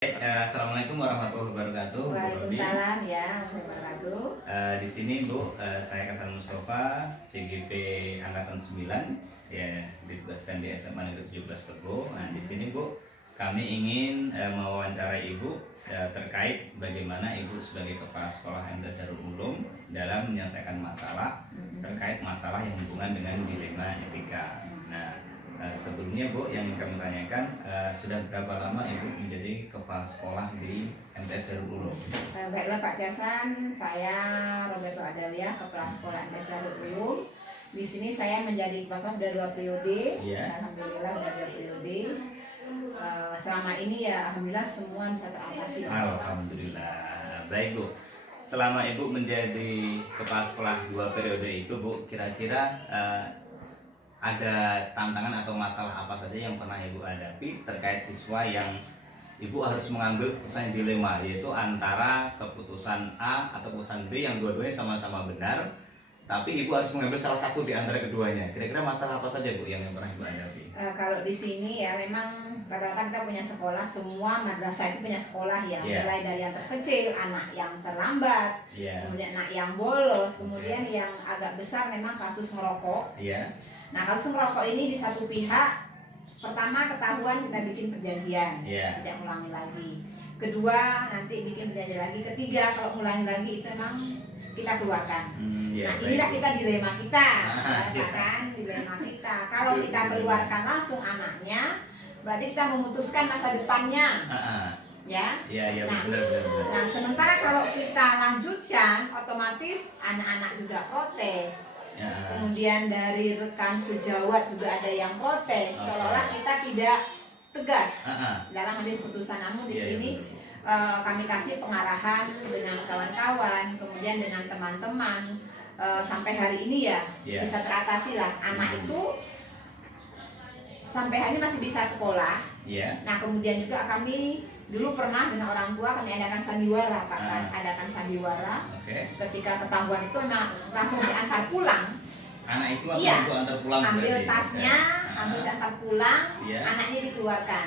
Assalamualaikum warahmatullahi wabarakatuh. Waalaikumsalam ya, wabarakatuh. Di sini Bu, saya Kasan Mustafa, CGP angkatan 9, ya ditugaskan di SMA Negeri 17 Tebo. Nah, di sini Bu, kami ingin mewawancarai Ibu terkait bagaimana Ibu sebagai kepala sekolah MTS Darul Ulum dalam menyelesaikan masalah terkait masalah yang hubungan dengan dilema etika. Nah, sebelumnya Bu, yang kami tanyakan, sudah berapa lama Ibu menjadi kepala sekolah di MTS Darul Ulum? Baiklah Pak Jasan, saya Roberto Adalia, kepala sekolah MTS Darul Ulum. Di sini saya menjadi kepala sekolah sudah 2 periode. Yeah. Alhamdulillah sudah 2 periode. Selama ini ya alhamdulillah semua bisa teratasi. Alhamdulillah. Baik Bu, selama Ibu menjadi kepala sekolah 2 periode itu Bu, kira-kira ada tantangan atau masalah apa saja yang pernah Ibu hadapi terkait siswa yang Ibu harus mengambil keputusan dilema, yaitu antara keputusan A atau keputusan B yang dua-duanya sama-sama benar, tapi Ibu harus mengambil salah satu di antara keduanya. Kira-kira masalah apa saja Bu yang pernah Ibu hadapi? Kalau di sini ya memang rata-rata kita punya sekolah, semua madrasah itu punya sekolah ya, mulai dari yang terkecil, anak yang terlambat, kemudian anak yang bolos, kemudian yang agak besar memang kasus ngerokok. Nah, kasus merokok ini di satu pihak, pertama ketahuan kita bikin perjanjian, tidak ulangi lagi. Kedua, nanti bikin perjanjian lagi. Ketiga, kalau ulangi lagi itu memang kita keluarkan. Nah, inilah kita dilema kita, kan? Dilema kita. Kalau kita keluarkan langsung anaknya, berarti kita memutuskan masa depannya. Nah, sementara kalau kita lanjutkan, otomatis anak-anak juga protes. Kemudian dari rekan sejawat juga ada yang protes, seolah-olah kita tidak tegas dalam ambil keputusan. Namun di sini kami kasih pengarahan dengan kawan-kawan, kemudian dengan teman-teman, sampai hari ini ya bisa teratasi lah. Anak itu sampai hari ini masih bisa sekolah. Nah, kemudian juga kami dulu pernah dengan orang tua kami adakan sandiwara, Pak, adakan sandiwara. Ketika ketahuan itu memang langsung diantar pulang. Anak itu langsung antar pulang. Ambil tasnya, ambil antar pulang, anaknya dikeluarkan.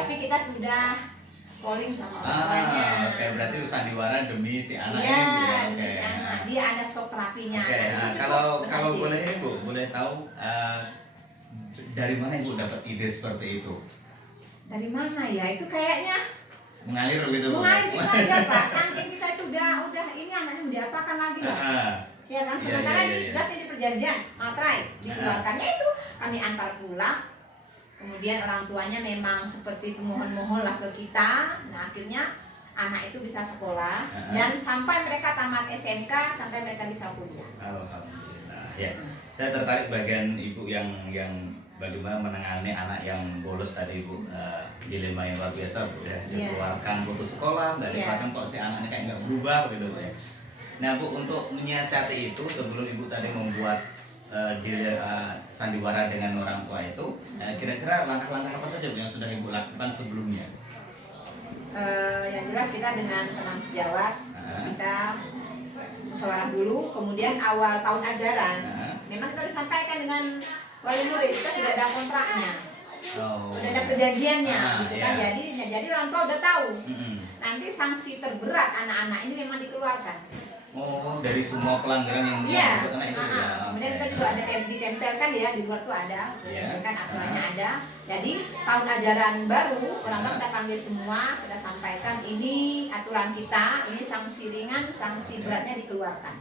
Tapi kita sudah calling sama orang tuanya. Berarti sandiwara demi si anak ini. Demi si anak. Dia ada shock terapinya. Kalau boleh Ibu, boleh tahu dari mana Ibu dapat ide seperti itu? Dari mana ya? Itu kayaknya mengalir gitu. Mengalir gitu aja Pak. Saking kita itu udah ini anaknya mau diapakan lagi lah. Ya kan, sementara ini jelas ini perjanjian, materai dikeluarkannya itu kami antar pulang. Kemudian orang tuanya memang seperti mohon-mohon lah ke kita. Nah, akhirnya anak itu bisa sekolah dan sampai mereka tamat SMK, sampai mereka bisa kuliah. Alhamdulillah. Ya, saya tertarik bagian Ibu yang bagaimana menangani anak yang bolos tadi Bu, dilema yang luar biasa Bu ya. Dikeluarkan putus sekolah, nggak dikeluarkan kok si anaknya kayak nggak berubah gitu Bu ya. Nah Bu, untuk menyiasati itu sebelum Ibu tadi membuat sandiwara dengan orang tua itu, kira-kira langkah-langkah apa saja Bu yang sudah Ibu lakukan sebelumnya? Yang jelas kita dengan teman sejawat, kita musyawarah dulu, kemudian awal tahun ajaran memang kita disampaikan dengan wali murid, kita sudah ada kontraknya, sudah ada perjanjiannya, gitu kan. Jadi orang tua udah tahu. Nanti sanksi terberat anak-anak ini memang dikeluarkan. Dari semua pelanggaran yang dilakukan itu ya. Kemudian kita juga ada ditempelkan ya, di luar tuh ada, kan aturannya ada. Jadi tahun ajaran baru orang tua kita panggil semua, kita sampaikan ini aturan kita, ini sanksi ringan, sanksi beratnya dikeluarkan.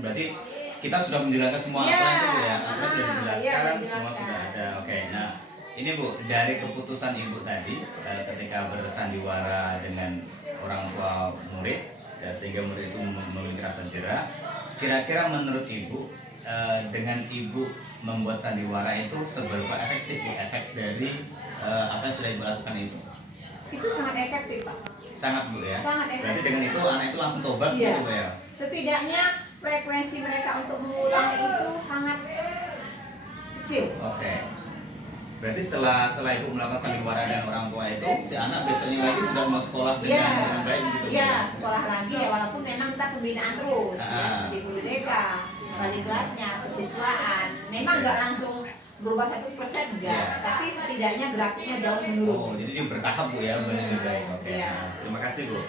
Berarti kita sudah menjelaskan semua aturan itu ya, aturan sudah dijelaskan, semua sudah ada. Nah ini Bu, dari keputusan Ibu tadi ketika bersandiwara dengan orang tua murid, sehingga murid itu memiliki rasa jerah. Kira-kira menurut Ibu, dengan Ibu membuat sandiwara itu seberapa efektif efek dari apa yang sudah Ibu lakukan itu? Itu sangat efektif Pak. Sangat Bu ya. Sangat efektif. Berarti dengan itu anak itu langsung tobat gitu Bu ya. Setidaknya frekuensi mereka untuk mengulang itu sangat kecil. Berarti setelah Ibu melakukan sandiwara dengan orang tua itu, si anak besoknya lagi sudah mau sekolah dengan baik gitu. Sekolah lagi ya, walaupun memang kita pembinaan terus, seperti guru TK, wali kelasnya, kesiswaan. Memang nggak langsung berubah 100% enggak, Iya. tapi setidaknya grafiknya jauh menurun. Oh, jadi dia bertahap Bu ya, lebih baik. Oke. Iya. Nah, terima kasih Bu. Iya.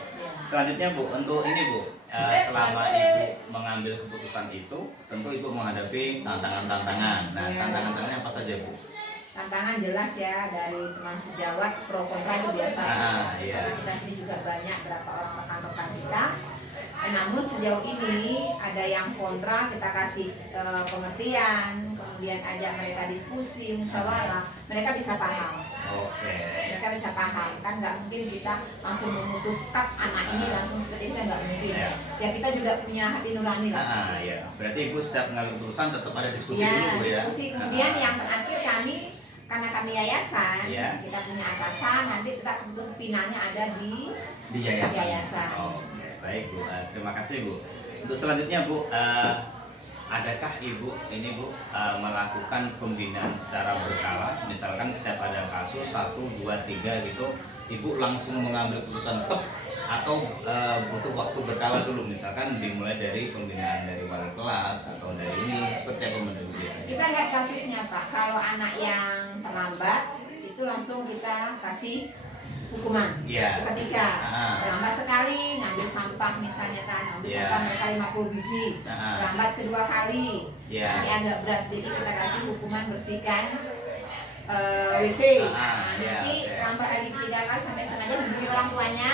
Selanjutnya Bu, untuk ini Bu, selama Ibu mengambil keputusan itu, tentu Ibu menghadapi tantangan-tantangan. Nah, Iya. tantangan-tantangannya apa saja Bu? Tantangan jelas ya dari teman sejawat, pro kontra itu biasa. Iya. Kita sini juga banyak berapa orang rekan-rekan kita. Namun sejauh ini ada yang kontra, kita kasih pengertian, kemudian ajak mereka diskusi, musyawarah, mereka bisa paham. Oke. Mereka bisa paham, kan nggak mungkin kita langsung memutus cut anak ini langsung seperti itu, kan nggak mungkin. Iya. Ya kita juga punya hati nurani lah. Iya. Berarti Ibu setiap mengambil keputusan tetap ada diskusi Ya, dulu Bu ya. diskusi. Kemudian yang terakhir kami, karena kami yayasan, Iya. kita punya atasan, nanti kita keputusan finalnya ada di yayasan. yayasan. Oke, baik Bu. Terima kasih Bu. Untuk selanjutnya Bu, adakah Ibu ini Bu melakukan pembinaan secara berkala? Misalkan setiap ada kasus 1, 2, 3 gitu, Ibu langsung mengambil keputusan tep atau butuh waktu berkala dulu, misalkan dimulai dari pembinaan dari wali kelas atau dari ini, seperti apa menurut Bu biasanya? Kita lihat kasusnya Pak, kalau anak yang terlambat itu langsung kita kasih hukuman. Iya. Seketika terlambat sekali ngambil sampah misalnya kan, ngambil Iya. sampah mereka 50 biji, terlambat kedua kali, Iya. nanti agak berat sedikit kita kasih hukuman bersihkan WC. Iya, Nanti oke. terlambat lagi 3 kali sampai setengah jam hubungi orang tuanya,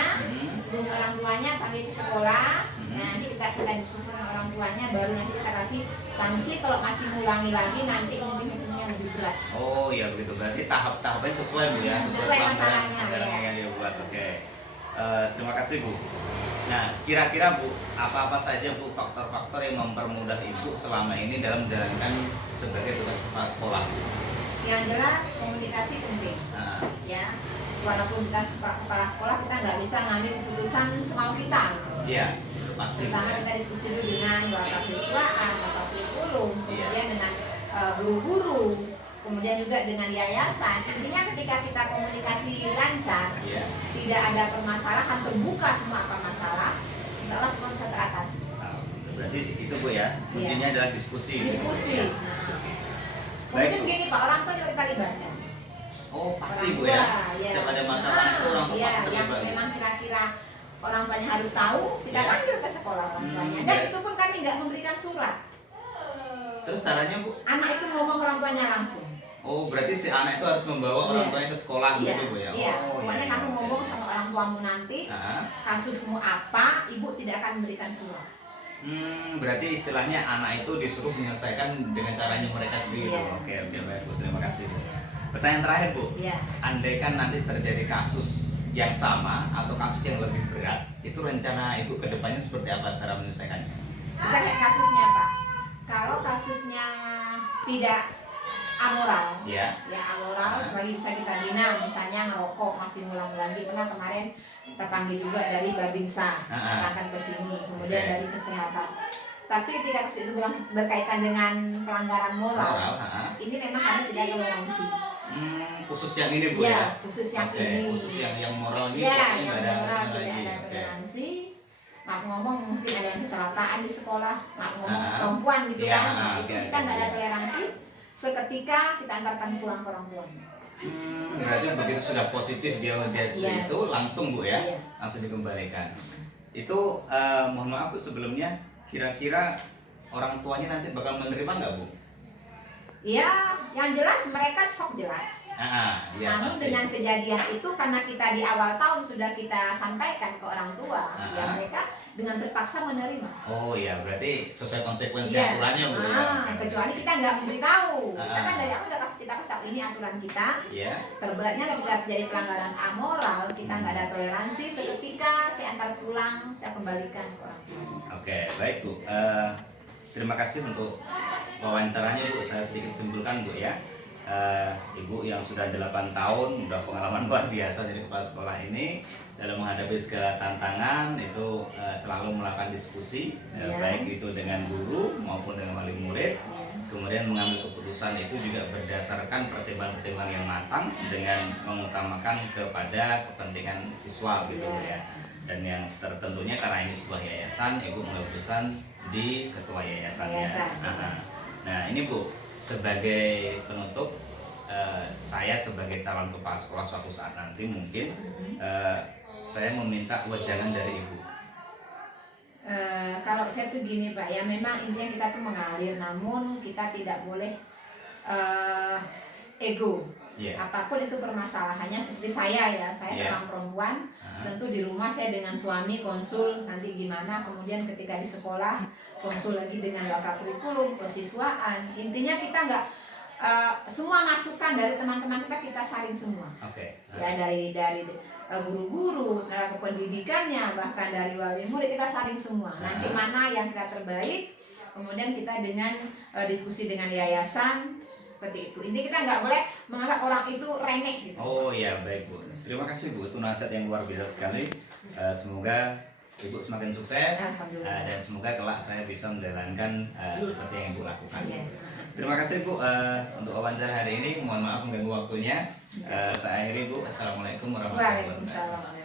hubungi orang tuanya panggil ke sekolah. Nah, nanti kita diskusikan dengan orang tuanya, baru nanti kita kasih sanksi. Kalau masih ngulangi lagi nanti mungkin hukumnya lebih berat. Oh iya begitu, berarti tahap-tahapnya sesuai Bu ya, Sesuai masalahnya, pelanggaran ya. yang dia buat. Oke. Terima kasih Bu. Nah, kira-kira Bu, apa-apa saja Bu faktor-faktor yang mempermudah Ibu selama ini dalam menjalankan sebagai tugas kepala sekolah? Yang jelas komunikasi penting, Nah, ya. Walaupun kita kepala sekolah, kita nggak bisa ngambil keputusan semau kita. iya, itu pasti. Pertama kita diskusi dulu dengan wakapriswaan, wakapkurikulum, kemudian dengan guru-guru, kemudian juga dengan yayasan. Intinya ketika kita komunikasi lancar, Iya. tidak ada permasalahan, terbuka semua apa masalah, insya Allah semua bisa teratasi. Nah, berarti itu Bu ya, kuncinya adalah diskusi. Diskusi. Ya. Kemudian Baik. gini Pak, orang tua juga kita libatkan. Oh pasti Orang Bu tua, ya. ya. Setiap ada masalah itu orang tua ya, pasti yang terlibat. memang kira-kira orang tuanya harus tahu, kita Ya. panggil ke sekolah orang tuanya. Dan itu pun kami nggak memberikan surat. Terus caranya Bu? Anak itu ngomong orang tuanya langsung. Oh berarti si anak itu harus membawa orang Iya. tuanya ke sekolah Iya, gitu Bu ya? iya. Oh, Pokoknya iya, kamu iya. ngomong sama orang tuamu nanti, kasusmu apa, ibu tidak akan memberikan surat. Berarti istilahnya anak itu disuruh menyelesaikan dengan caranya mereka sendiri. Iya. Oke baik Bu, terima kasih Bu. Pertanyaan terakhir Bu, Iya. andai kan nanti terjadi kasus yang sama atau kasus yang lebih berat, itu rencana Ibu ke depannya seperti apa cara menyelesaikannya? Kita lihat kasusnya Pak. Kalau kasusnya tidak amoral, Iya. ya amoral, selagi bisa kita bina, misalnya ngerokok masih ngulang-ulangi, pernah kemarin terpanggil juga dari Babinsa, datang ke sini, kemudian Oke. dari kesehatan. Tapi ketika kasus itu berkaitan dengan pelanggaran moral, ini memang kami tidak toleransi. Khusus yang ini Bu Ya, ya? khusus yang Oke, ini. khusus yang moral ini Ya, pokoknya yang nggak ada moral nggak tidak lagi. ada Oke. toleransi. Maaf ngomong mungkin ada yang kecelakaan di sekolah, maaf ngomong Ah. perempuan gitu Iya, kan, ah, itu oke, kita nggak ada oke. toleransi. Seketika kita antarkan pulang ke orang tuanya. Berarti begitu sudah positif dia Iya. itu langsung Bu ya, Iya. langsung dikembalikan. Itu mohon maaf Bu sebelumnya, kira-kira orang tuanya nanti bakal menerima nggak Bu? Ya, yang jelas mereka sok jelas. Ya, Namun pasti. dengan kejadian itu karena kita di awal tahun sudah kita sampaikan ke orang tua, ya mereka dengan terpaksa menerima. Oh iya, berarti sesuai konsekuensi Iya. aturannya Bu ya. Kecuali kita nggak memberitahu. Kita Ah. kan dari awal udah kasih tahu ini aturan kita. Iya. Terberatnya ketika terjadi pelanggaran amoral, kita nggak ada toleransi. Seketika saya antar pulang, saya kembalikan ke orang tua. Oke, baik Bu. Terima kasih untuk wawancaranya Bu. Saya sedikit simpulkan Bu ya. Ibu yang sudah 8 tahun, udah pengalaman luar biasa jadi kepala sekolah ini dalam menghadapi segala tantangan itu selalu melakukan diskusi, Iya. baik itu dengan guru maupun dengan wali murid. Ya. Kemudian mengambil keputusan itu juga berdasarkan pertimbangan-pertimbangan yang matang dengan mengutamakan kepada kepentingan siswa gitu Iya. ya. Dan yang tertentunya karena ini sebuah yayasan, Ibu mengambil keputusan di ketua yayasannya. Yayasan. Nah ini Bu, sebagai penutup, saya sebagai calon kepala sekolah suatu saat nanti mungkin saya meminta wejangan dari Ibu. Kalau saya tuh gini Pak ya, memang intinya kita tuh mengalir, namun kita tidak boleh ego. Apapun itu permasalahannya, seperti saya ya, saya seorang perempuan, tentu di rumah saya dengan suami konsul nanti gimana, kemudian ketika di sekolah konsul lagi dengan loka kurikulum, kesiswaan. Intinya kita nggak semua masukan dari teman-teman kita saring semua. Ya dari guru-guru, tenaga kependidikannya, bahkan dari wali murid kita saring semua. Nanti mana yang kita terbaik, kemudian kita dengan diskusi dengan yayasan. Seperti itu. Ini kita nggak boleh menganggap orang itu remeh gitu. Oh iya, baik Bu. Terima kasih Bu, itu nasihat yang luar biasa sekali. Semoga Ibu semakin sukses dan semoga kelak saya bisa menjalankan seperti yang Ibu lakukan. Terima kasih Bu untuk wawancara hari ini. Mohon maaf mengganggu waktunya. Saya akhiri Bu. Assalamualaikum warahmatullahi wabarakatuh. Waalaikumsalam.